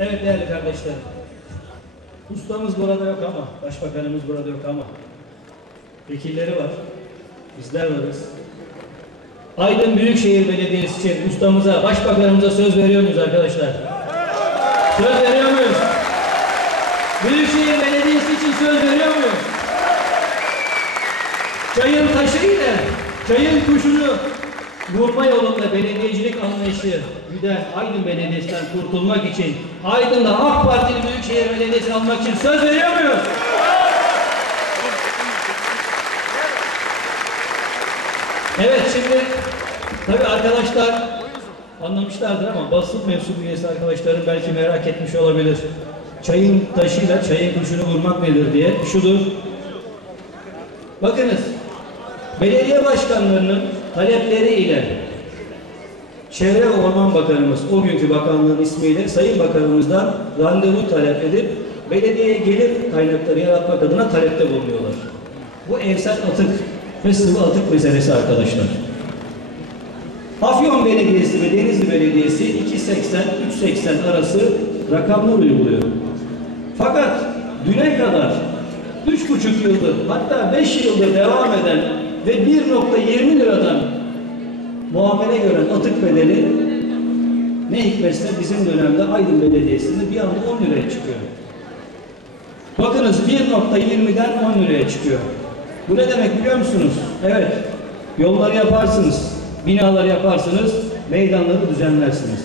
Evet değerli kardeşlerim. Ustamız burada yok ama, başbakanımız burada yok ama. Vekilleri var. Bizler varız. Aydın Büyükşehir Belediyesi için ustamıza, başbakanımıza söz veriyor muyuz arkadaşlar? Söz veriyor muyuz? Büyükşehir Belediyesi için söz veriyor muyuz? Çayın taşıyla, çayın kuşunu vurma yolunda belediyecilik anlayışı güden Aydın Belediyesi'nden kurtulmak için Aydın'da AK Partili Büyükşehir Belediyesi almak için söz veriyor muyuz? Evet şimdi tabii arkadaşlar anlamışlardır ama basın mensubu üyesi arkadaşlarım belki merak etmiş olabilir. Çayın taşıyla çayın kuşunu vurmak nedir diye. Şudur. Bakınız belediye başkanlarının talepleri ile Çevre Orman Bakanımız, o günkü bakanlığın ismiyle Sayın Bakanımızdan randevu talep edip belediyeye gelir kaynakları yaratmak adına talepte bulunuyorlar. Bu evsel atık ve sıvı atık meselesi arkadaşlar. Afyon Belediyesi ve Denizli Belediyesi 2.80-3.80 arası rakamlar uyguluyor. Fakat düne kadar 3,5 yıldır hatta 5 yıldır devam eden ve 1.20 liradan muamele gören atık bedeli ne hikmetse bizim dönemde Aydın Belediyesi'nde bir anda 10 liraya çıkıyor. Bakınız 1.20'den 10 liraya çıkıyor. Bu ne demek biliyor musunuz? Evet, yolları yaparsınız, binaları yaparsınız, meydanları düzenlersiniz.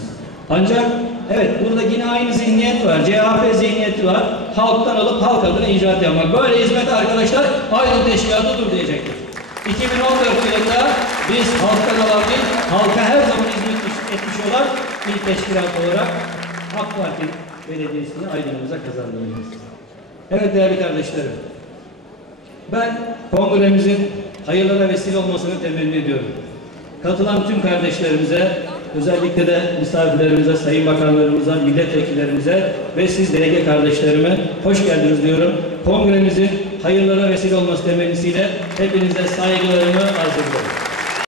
Ancak evet burada yine aynı zihniyet var, CHP zihniyeti var. Halktan alıp halk adına icraat yapmak. Böyle hizmet arkadaşlar Aydın Teşkilatı'dır diyecektir. Halka her zaman hizmet etmiş olan bir teşkilat olarak AK Parti Belediyesi'ni Aydın'ımıza kazandıracağız. Evet değerli kardeşlerim. Ben kongremizin hayırlara vesile olmasını temenni ediyorum. Katılan tüm kardeşlerimize, özellikle de misafirlerimize, sayın bakanlarımıza, milletvekillerimize ve siz delege kardeşlerime hoş geldiniz diyorum. Kongremizin hayırlara vesile olması temennisiyle hepinize saygılarımı arz ediyorum.